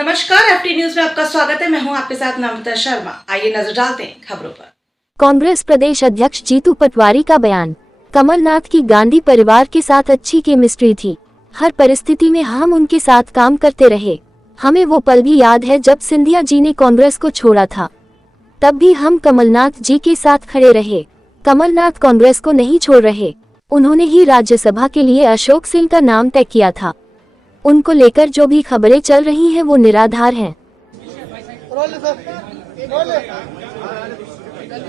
नमस्कार, FT news में आपका स्वागत है। मैं हूं आपके साथ नम्रता शर्मा। आइए नजर डालते हैं खबरों पर। कांग्रेस प्रदेश अध्यक्ष जीतू पटवारी का बयान। कमलनाथ की गांधी परिवार के साथ अच्छी केमिस्ट्री थी। हर परिस्थिति में हम उनके साथ काम करते रहे। हमें वो पल भी याद है जब सिंधिया जी ने कांग्रेस को छोड़ा था। तब भी हम कमलनाथ जी के साथ खड़े रहे। कमलनाथ कांग्रेस को नहीं छोड़ रहे। उन्होंने ही राज्यसभा के लिए अशोक सिंह का नाम तय किया था। उनको लेकर जो भी खबरें चल रही हैं वो निराधार हैं।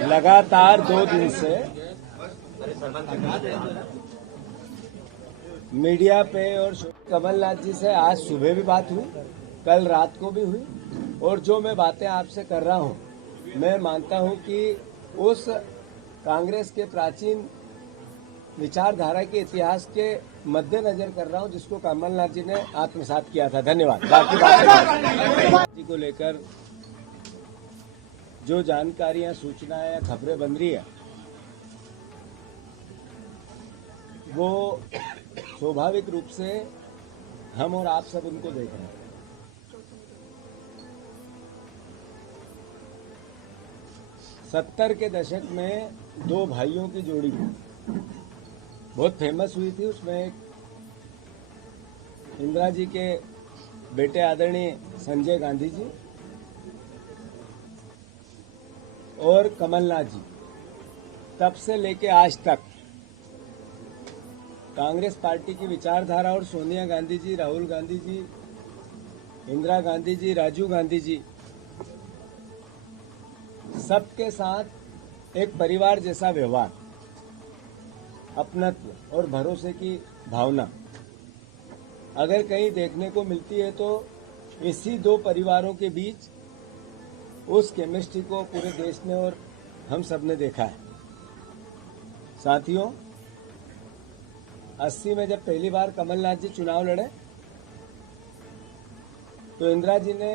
लगातार 2 दिन से मीडिया पे और कमलनाथ जी से आज सुबह भी बात हुई, कल रात को भी हुई, और जो मैं बातें आपसे कर रहा हूं, मैं मानता हूं कि उस कांग्रेस के प्राचीन विचारधारा के इतिहास के मद्देनजर कर रहा हूं जिसको कमलनाथ जी ने आत्मसात किया था। धन्यवाद। बाकी बातें जी को लेकर जो जानकारियां, सूचनाएं या खबरें बन रही है वो स्वाभाविक रूप से हम और आप सब उनको देख रहे हैं। सत्तर के दशक में 2 भाइयों की जोड़ी बहुत फेमस हुई थी। उसमें एक इंदिरा जी के बेटे आदरणीय संजय गांधी जी और कमलनाथ जी। तब से लेके आज तक कांग्रेस पार्टी की विचारधारा और सोनिया गांधी जी, राहुल गांधी जी, इंदिरा गांधी जी, राजीव गांधी जी, सबके साथ एक परिवार जैसा व्यवहार, अपनत्व और भरोसे की भावना अगर कहीं देखने को मिलती है तो इसी 2 परिवारों के बीच उस केमिस्ट्री को पूरे देश ने और हम सब ने देखा है। साथियों, 80 में जब पहली बार कमलनाथ जी चुनाव लड़े तो इंदिरा जी ने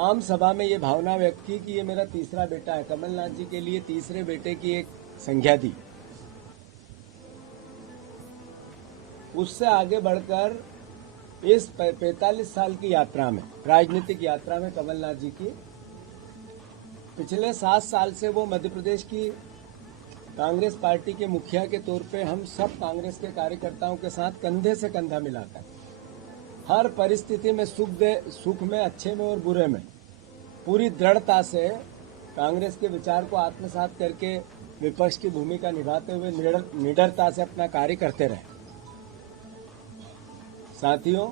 आम सभा में ये भावना व्यक्त की कि ये मेरा तीसरा बेटा है। कमलनाथ जी के लिए तीसरे बेटे की एक संज्ञा दी। उससे आगे बढ़कर इस 45 साल की यात्रा में, राजनीतिक यात्रा में कमलनाथ जी की, पिछले 7 साल से वो मध्य प्रदेश की कांग्रेस पार्टी के मुखिया के तौर पे हम सब कांग्रेस के कार्यकर्ताओं के साथ कंधे से कंधा मिलाकर हर परिस्थिति में सुख में, अच्छे में और बुरे में पूरी दृढ़ता से कांग्रेस के विचार को आत्मसात करके विपक्ष की भूमिका निभाते हुए निडरता से अपना कार्य करते रहे। साथियों,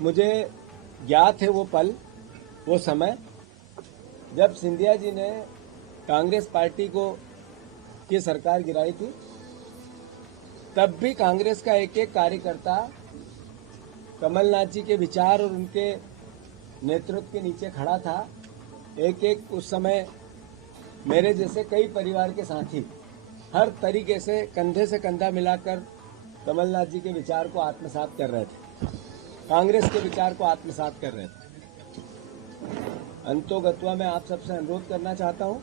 मुझे ज्ञात है वो पल, वो समय जब सिंधिया जी ने कांग्रेस पार्टी की सरकार गिराई थी। तब भी कांग्रेस का एक एक कार्यकर्ता कमलनाथ जी के विचार और उनके नेतृत्व के नीचे खड़ा था। एक एक उस समय मेरे जैसे कई परिवार के साथी हर तरीके से कंधे से कंधा मिलाकर कमलनाथ जी के विचार को आत्मसात कर रहे थे, कांग्रेस के विचार को आत्मसात कर रहे थे। अंतोगत्वा मैं आप सबसे अनुरोध करना चाहता हूं,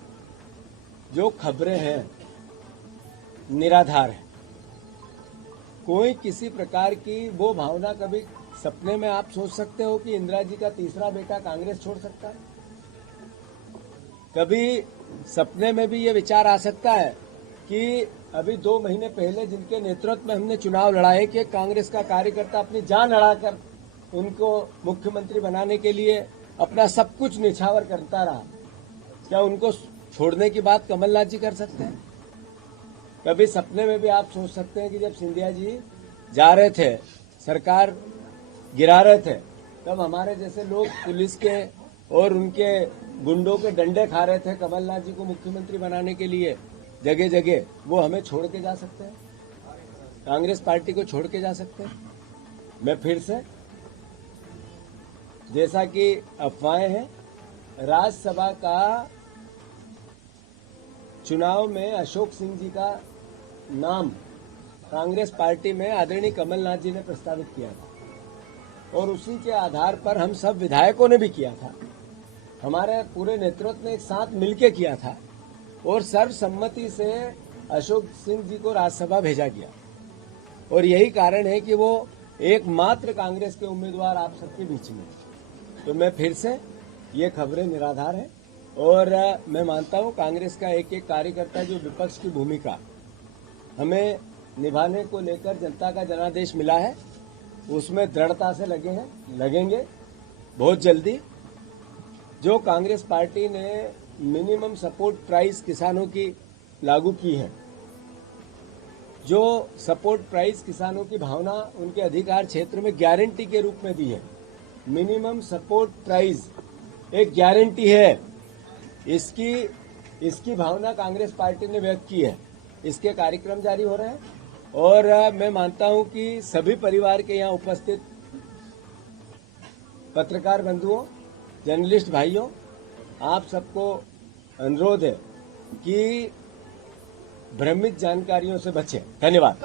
जो खबरें हैं निराधार है। कोई किसी प्रकार की वो भावना, कभी सपने में आप सोच सकते हो कि इंदिरा जी का तीसरा बेटा कांग्रेस छोड़ सकता है? कभी सपने में भी ये विचार आ सकता है कि अभी 2 महीने पहले जिनके नेतृत्व में हमने चुनाव लड़ाए कि कांग्रेस का कार्यकर्ता अपनी जान लड़ाकर उनको मुख्यमंत्री बनाने के लिए अपना सब कुछ निछावर करता रहा, क्या उनको छोड़ने की बात कमलनाथ जी कर सकते हैं? कभी सपने में भी आप सोच सकते हैं कि जब सिंधिया जी जा रहे थे, सरकार गिरा रहे थे, तब हमारे जैसे लोग पुलिस के और उनके गुंडों के डंडे खा रहे थे कमलनाथ जी को मुख्यमंत्री बनाने के लिए जगह जगह, वो हमें छोड़ के जा सकते हैं? कांग्रेस पार्टी को छोड़ के जा सकते हैं? मैं फिर से, जैसा कि अफवाहें हैं, राज्यसभा का चुनाव में अशोक सिंह जी का नाम कांग्रेस पार्टी में आदरणीय कमलनाथ जी ने प्रस्तावित किया था और उसी के आधार पर हम सब विधायकों ने भी किया था, हमारे पूरे नेतृत्व ने एक साथ मिलकर किया था और सर्वसम्मति से अशोक सिंह जी को राज्यसभा भेजा गया। और यही कारण है कि वो एकमात्र कांग्रेस के उम्मीदवार आप सबके बीच में। तो मैं फिर से ये खबरें निराधार है और मैं मानता हूं कांग्रेस का एक एक कार्यकर्ता जो विपक्ष की भूमिका हमें निभाने को लेकर जनता का जनादेश मिला है उसमें दृढ़ता से लगेंगे बहुत जल्दी। जो कांग्रेस पार्टी ने मिनिमम सपोर्ट प्राइस किसानों की लागू की है, जो सपोर्ट प्राइस किसानों की भावना उनके अधिकार क्षेत्र में गारंटी के रूप में दी है। मिनिमम सपोर्ट प्राइस एक गारंटी है, इसकी भावना कांग्रेस पार्टी ने व्यक्त की है। इसके कार्यक्रम जारी हो रहे हैं और मैं मानता हूं कि सभी परिवार के यहाँ उपस्थित पत्रकार बंधुओं, जर्नलिस्ट भाइयों, आप सबको अनुरोध है कि भ्रमित जानकारियों से बचें। धन्यवाद।